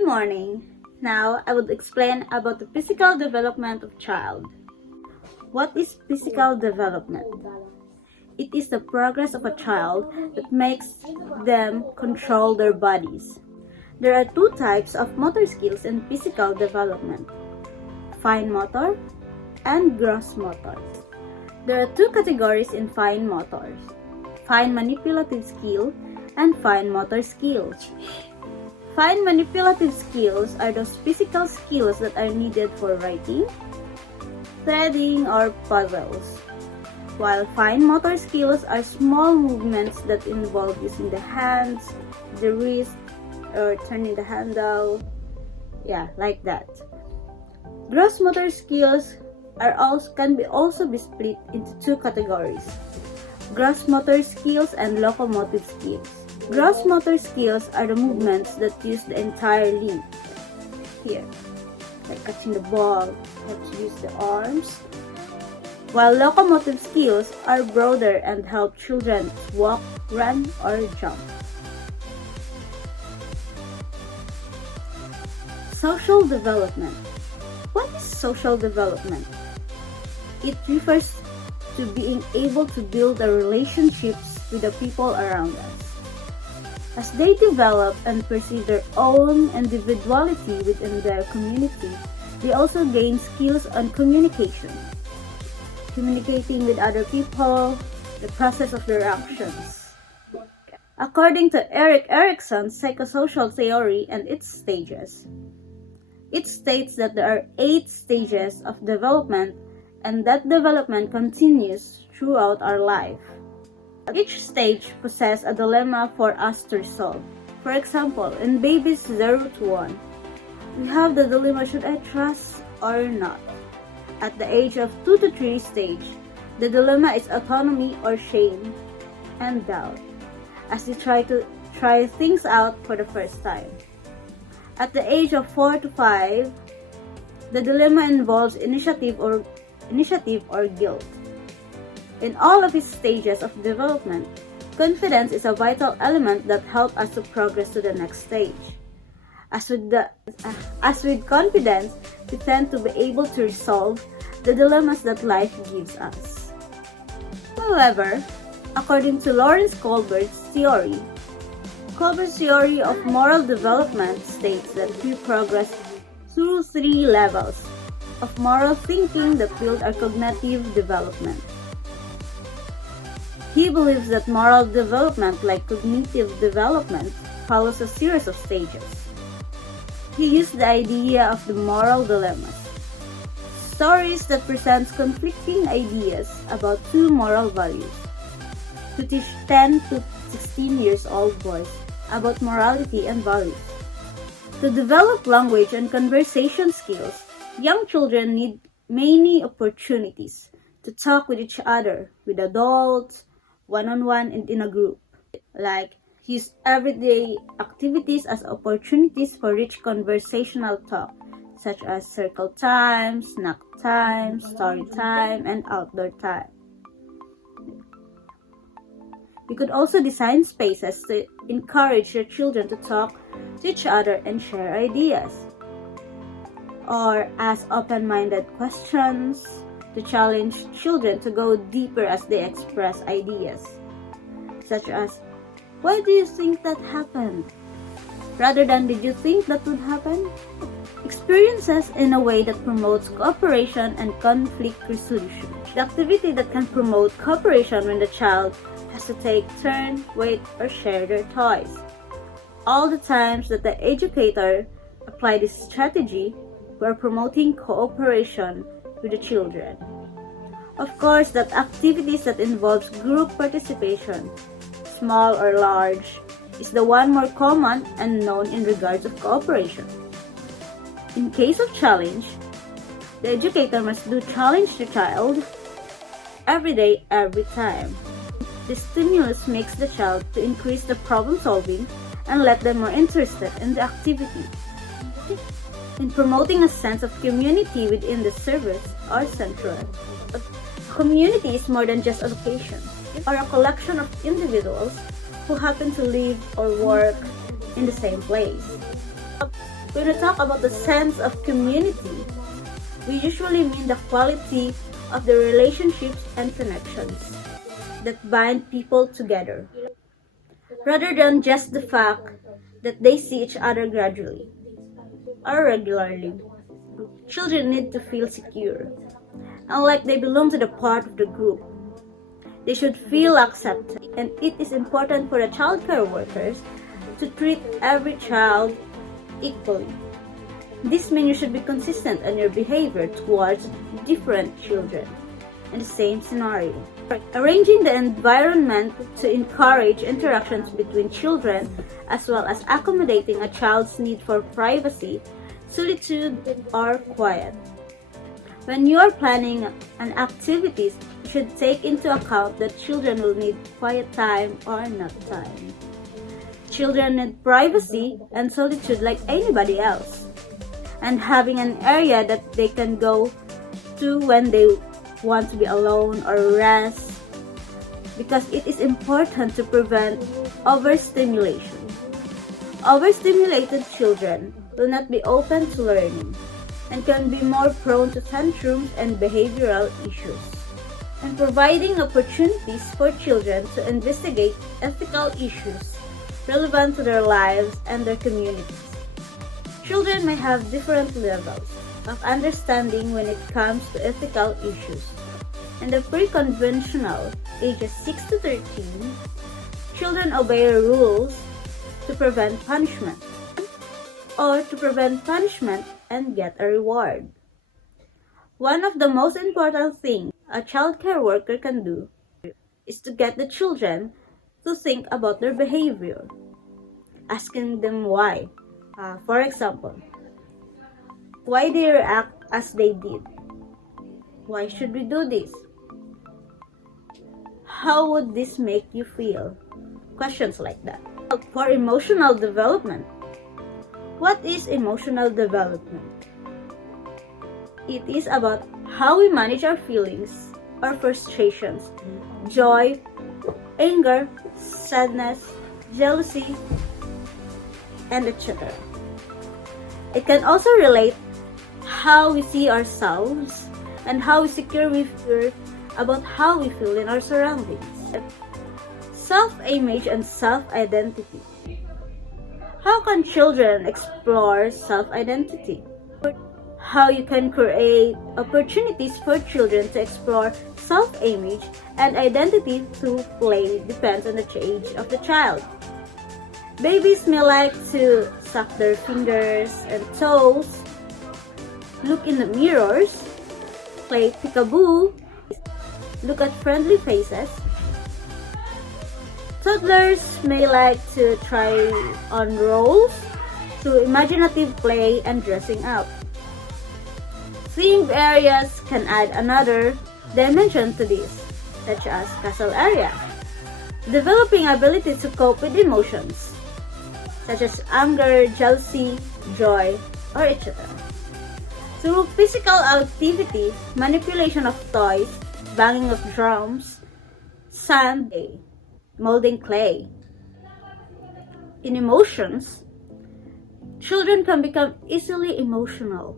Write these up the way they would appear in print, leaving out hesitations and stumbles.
Good morning. Now I would explain about the physical development of child. What is physical development? It is the progress of a child that makes them control their bodies. There are two types of motor skills in physical development: fine motor and gross motor. There are two categories in fine motors: fine manipulative skill and fine motor skills. Fine manipulative skills are those physical skills that are needed for writing, threading, or puzzles, while fine motor skills are small movements that involve using the hands, the wrist, or turning the handle, like that. Gross motor skills can also be split into two categories: gross motor skills and locomotive skills. Gross motor skills are the movements that use the entire limb. Here, like catching the ball, you have to use the arms. While locomotive skills are broader and help children walk, run, or jump. Social development. What is social development? It refers to being able to build the relationships with the people around us. As they develop and perceive their own individuality within their community, they also gain skills on communication, communicating with other people, the process of their actions. According to Erik Erikson's psychosocial theory and its stages, it states that there are 8 stages of development, and that development continues throughout our life. Each stage possesses a dilemma for us to resolve. For example, in babies 0 to 1, we have the dilemma: should I trust or not? At the age of 2 to 3 stage, the dilemma is autonomy or shame and doubt, as they try things out for the first time. At the age of 4 to 5, the dilemma involves initiative or guilt. In all of its stages of development, confidence is a vital element that helps us to progress to the next stage. As with confidence, we tend to be able to resolve the dilemmas that life gives us. However, according to Lawrence Kohlberg's theory of moral development states that we progress through 3 levels of moral thinking that build our cognitive development. He believes that moral development, like cognitive development, follows a series of stages. He used the idea of the moral dilemmas, stories that present conflicting ideas about 2 moral values, to teach 10 to 16 years old boys about morality and values. To develop language and conversation skills, young children need many opportunities to talk with each other, with adults, one-on-one, and in a group. Like, use everyday activities as opportunities for rich conversational talk, such as circle time, snack time, story time, and outdoor time. You could also design spaces to encourage your children to talk to each other and share ideas, or ask open-minded questions to challenge children to go deeper as they express ideas, such as, why do you think that happened? Rather than, did you think that would happen? Experiences in a way that promotes cooperation and conflict resolution. The activity that can promote cooperation when the child has to take turn, wait, or share their toys. All the times that the educator applied this strategy, we are promoting cooperation with the children. Of course, that activities that involves group participation, small or large, is the one more common and known in regards of cooperation. In case of challenge, the educator must challenge the child every day, every time. The stimulus makes the child to increase the problem solving and let them more interested in the activity. In promoting a sense of community within the service or central. A community is more than just a location, or a collection of individuals who happen to live or work in the same place. When we talk about the sense of community, we usually mean the quality of the relationships and connections that bind people together, rather than just the fact that they see each other gradually or regularly. Children need to feel secure, and like they belong to the part of the group. They should feel accepted, and it is important for the childcare workers to treat every child equally. This means you should be consistent in your behavior towards different children in the same scenario. Arranging the environment to encourage interactions between children, as well as accommodating a child's need for privacy, solitude, or quiet. When you are planning an activities, you should take into account that children will need quiet time or nap time. Children need privacy and solitude like anybody else, and having an area that they can go to when they want to be alone or rest, because it is important to prevent overstimulation. Overstimulated children will not be open to learning and can be more prone to tantrums and behavioral issues. And providing opportunities for children to investigate ethical issues relevant to their lives and their communities. Children may have different levels of understanding when it comes to ethical issues. In the pre-conventional ages 6 to 13, children obey rules to prevent punishment, or to prevent punishment and get a reward. One of the most important things a childcare worker can do is to get the children to think about their behavior, asking them why. For example, why they react as they did? Why should we do this? How would this make you feel? Questions like that. For emotional development, what is emotional development? It is about how we manage our feelings or frustrations, joy, anger, sadness, jealousy, and etc. It can also relate how we see ourselves and how secure we feel about how we feel in our surroundings. Self-image and self-identity. How can children explore self-identity? How you can create opportunities for children to explore self-image and identity through play depends on the age of the child. Babies may like to suck their fingers and toes, look in the mirrors, play peekaboo, look at friendly faces. Toddlers may like to try on roles through imaginative play and dressing up. Themed areas can add another dimension to this, such as castle area. Developing ability to cope with emotions, such as anger, jealousy, joy, or etc. Through physical activity, manipulation of toys, banging of drums, sand, molding clay. In emotions, children can become easily emotional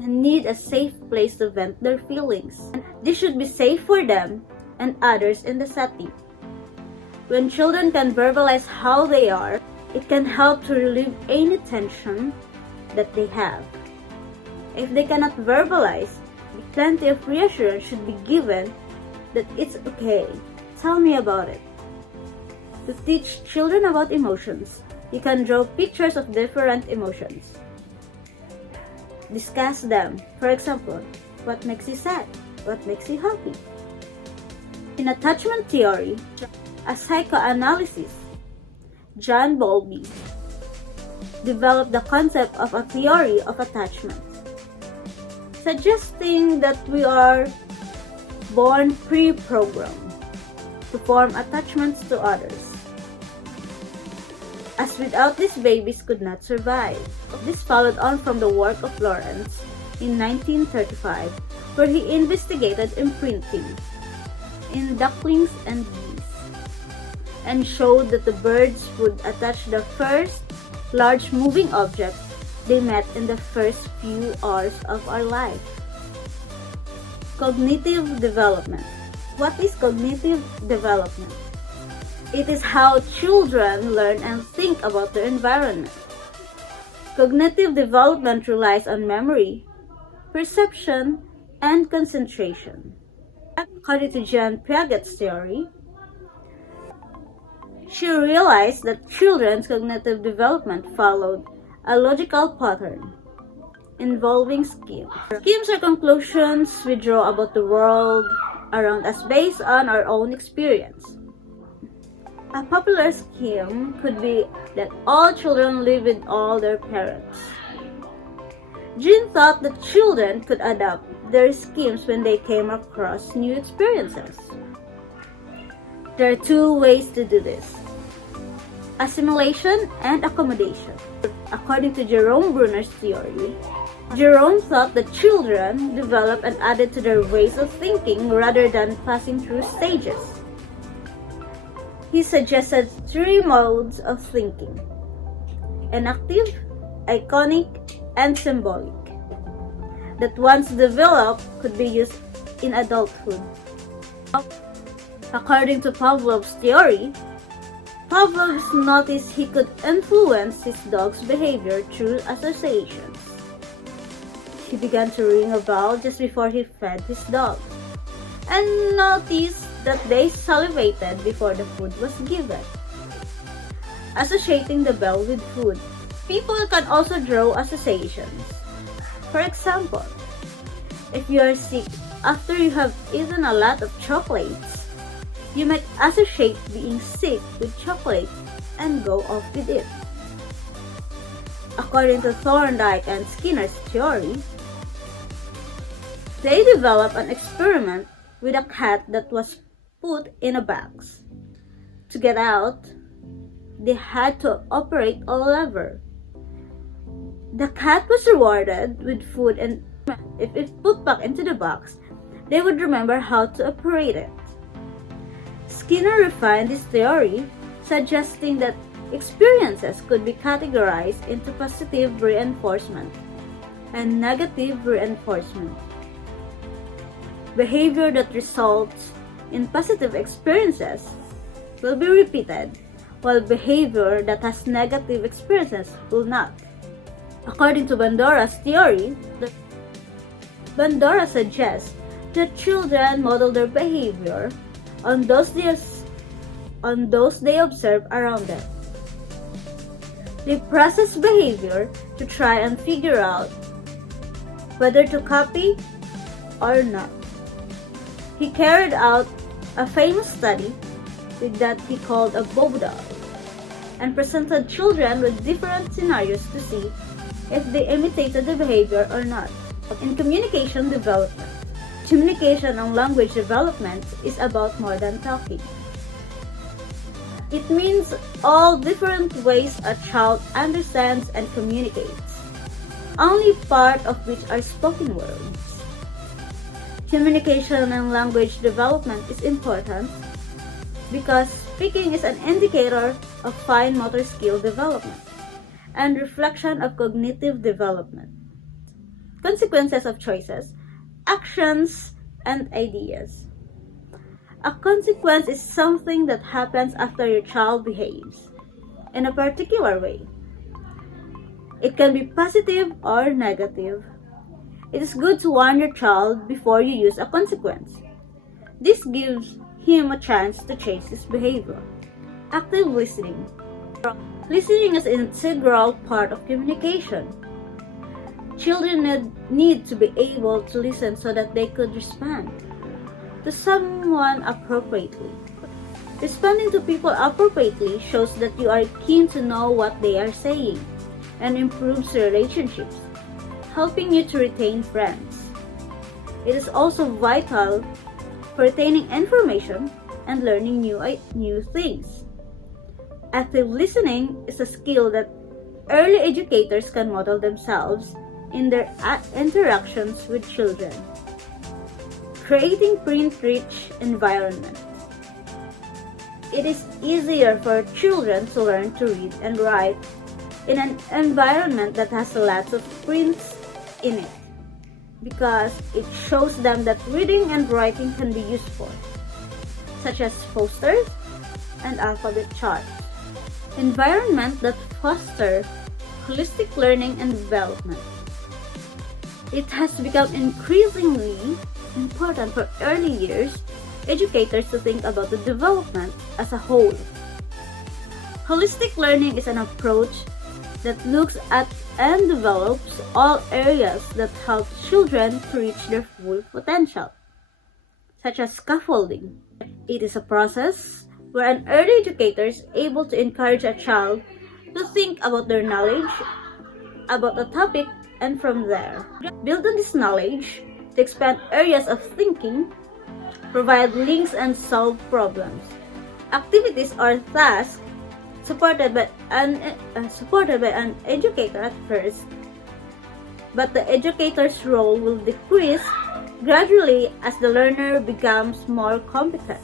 and need a safe place to vent their feelings. This should be safe for them and others in the setting. When children can verbalize how they are, it can help to relieve any tension that they have. If they cannot verbalize, plenty of reassurance should be given that it's okay. Tell me about it. To teach children about emotions, you can draw pictures of different emotions. Discuss them. For example, what makes you sad? What makes you happy? In attachment theory, a psychoanalysis, John Bowlby developed the concept of a theory of attachment, suggesting that we are born pre-programmed to form attachments to others, as without this babies could not survive. This followed on from the work of Lawrence in 1935, where he investigated imprinting in ducklings and geese, and showed that the birds would attach the first large moving object they met in the first few hours of our life. Cognitive development. What is cognitive development? It is how children learn and think about their environment. Cognitive development relies on memory, perception, and concentration. According to Jean Piaget's theory, she realized that children's cognitive development followed a logical pattern involving schemes. Schemes are conclusions we draw about the world around us based on our own experience. A popular scheme could be that all children live with all their parents. Jean thought that children could adapt their schemes when they came across new experiences. There are two ways to do this: assimilation and accommodation. According to Jerome Bruner's theory, Jerome thought that children develop and added to their ways of thinking rather than passing through stages. He suggested three modes of thinking: enactive, iconic, and symbolic, that once developed could be used in adulthood. According to Pavlov's theory, Pavlov noticed he could influence his dog's behavior through associations. He began to ring a bell just before he fed his dog, and noticed that they salivated before the food was given. Associating the bell with food. People can also draw associations. For example, if you are sick after you have eaten a lot of chocolates, you might associate being sick with chocolate and go off with it. According to Thorndike and Skinner's theory, they developed an experiment with a cat that was put in a box. To get out, they had to operate a lever. The cat was rewarded with food, and if it put back into the box, they would remember how to operate it. Skinner refined his theory, suggesting that experiences could be categorized into positive reinforcement and negative reinforcement. Behavior that results in positive experiences will be repeated, while behavior that has negative experiences will not. According to Bandora's theory, Bandora suggests that children model their behavior on those they observe around them. They process behavior to try and figure out whether to copy or not. He carried out a famous study that he called a Bobo and presented children with different scenarios to see if they imitated the behavior or not. In communication development, communication and language development is about more than talking. It means all different ways a child understands and communicates, only part of which are spoken words. Communication and language development is important because speaking is an indicator of fine motor skill development and reflection of cognitive development. Consequences of choices, actions, and ideas. A consequence is something that happens after your child behaves in a particular way. It can be positive or negative. It is good to warn your child before you use a consequence. This gives him a chance to change his behavior. Active listening. Listening is an integral part of communication. Children need to be able to listen so that they could respond to someone appropriately. Responding to people appropriately shows that you are keen to know what they are saying and improves relationships, helping you to retain friends. It is also vital for retaining information and learning new things. Active listening is a skill that early educators can model themselves in their interactions with children. Creating print-rich environment. It is easier for children to learn to read and write in an environment that has lots of screens in it, because it shows them that reading and writing can be useful, such as posters and alphabet charts. Environment that foster holistic learning and development. It has become increasingly important for early years educators to think about the development as a whole. Holistic learning is an approach that looks at and develops all areas that help children to reach their full potential, such as scaffolding. It is a process where an early educator is able to encourage a child to think about their knowledge about a topic, and from there, build on this knowledge to expand areas of thinking, provide links, and solve problems. Activities or tasks supported by an educator at first, but the educator's role will decrease gradually as the learner becomes more competent.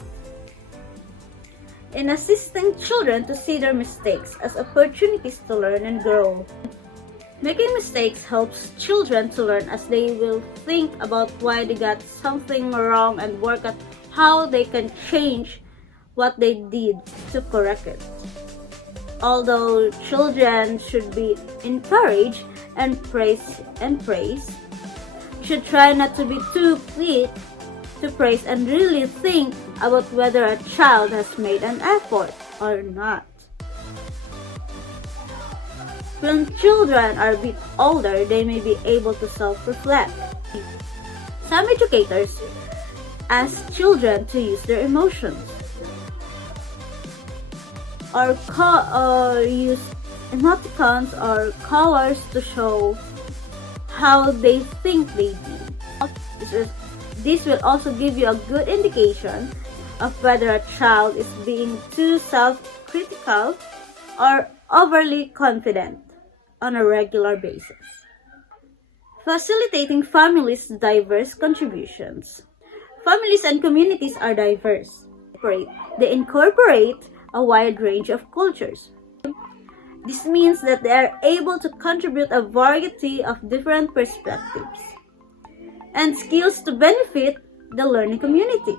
In assisting children to see their mistakes as opportunities to learn and grow. Making mistakes helps children to learn, as they will think about why they got something wrong and work at how they can change what they did to correct it. Although children should be encouraged and praised, you should try not to be too quick to praise and really think about whether a child has made an effort or not. When children are a bit older, they may be able to self-reflect. Some educators ask children to use their emotions or use emoticons or colors to show how they think they did. This will also give you a good indication of whether a child is being too self-critical or overly confident on a regular basis. Facilitating families' diverse contributions. Families and communities are diverse. They incorporate a wide range of cultures. This means that they are able to contribute a variety of different perspectives and skills to benefit the learning community.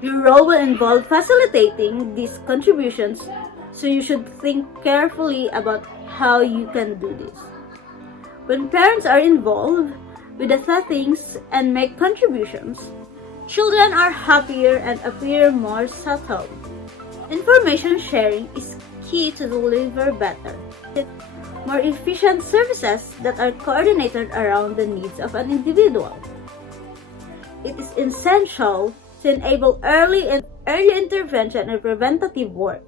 Your role will involve facilitating these contributions, so you should think carefully about how you can do this. When parents are involved with the settings and make contributions, children are happier and appear more settled. Information sharing is key to deliver better, more efficient services that are coordinated around the needs of an individual. It is essential to enable early intervention and preventative work.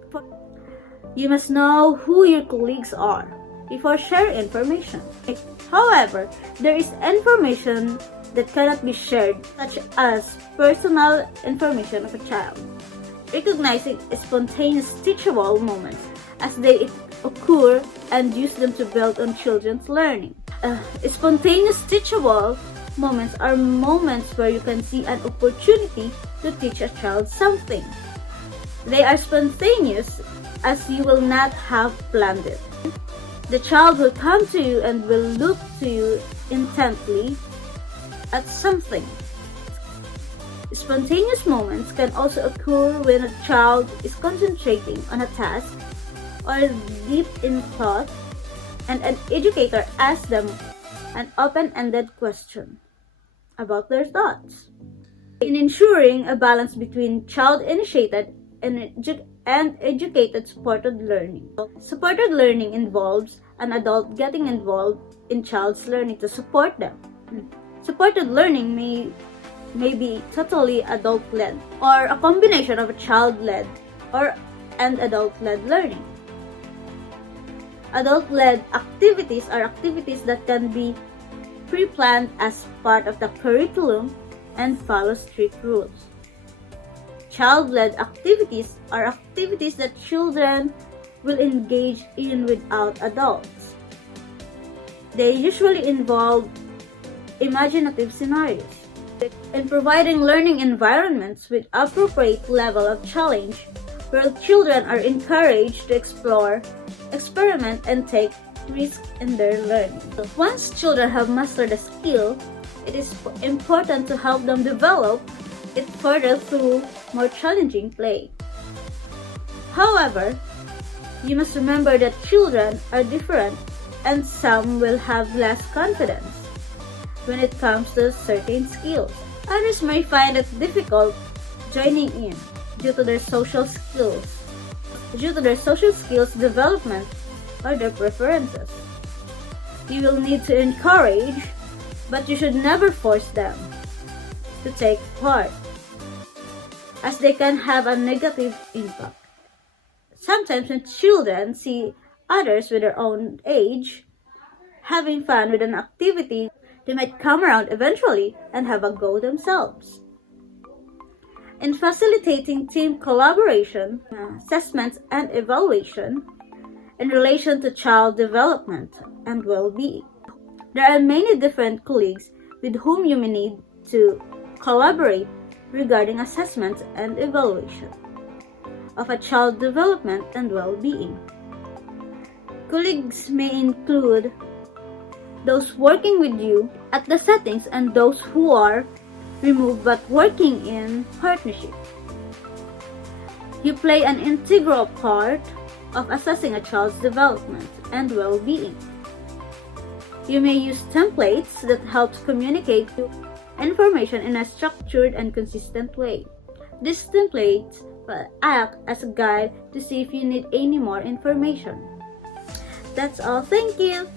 You must know who your colleagues are before sharing information. However, there is information that cannot be shared, such as personal information of a child. Recognizing spontaneous teachable moments as they occur and use them to build on children's learning. Spontaneous teachable moments are moments where you can see an opportunity to teach a child something. They are spontaneous as you will not have planned it. The child will come to you and will look to you intently at something. Spontaneous moments can also occur when a child is concentrating on a task or deep in thought, and an educator asks them an open-ended question about their thoughts. In ensuring a balance between child-initiated and educated supported learning. Supported learning involves an adult getting involved in child's learning to support them. Supported learning may be totally adult-led or a combination of a child-led and adult-led learning. Adult-led activities are activities that can be pre-planned as part of the curriculum and follow strict rules. Child-led activities are activities that children will engage in without adults. They usually involve imaginative scenarios. In providing learning environments with appropriate level of challenge, where children are encouraged to explore experiment, and take risks in their learning. Once children have mastered a skill, it is important to help them develop it further through more challenging play. However, you must remember that children are different and some will have less confidence when it comes to certain skills. Others may find it difficult joining in due to their social skills development or their preferences. You will need to encourage, but you should never force them to take part, as they can have a negative impact. Sometimes when children see others with their own age having fun with an activity, they might come around eventually and have a go themselves. In facilitating team collaboration, assessments, and evaluation in relation to child development and well-being, there are many different colleagues with whom you may need to collaborate regarding assessments and evaluation of a child development and well-being. Colleagues may include those working with you at the settings and those who are removed but working in partnership. You play an integral part of assessing a child's development and well-being. You may use templates that help communicate information in a structured and consistent way. These templates will act as a guide to see if you need any more information. That's all. Thank you.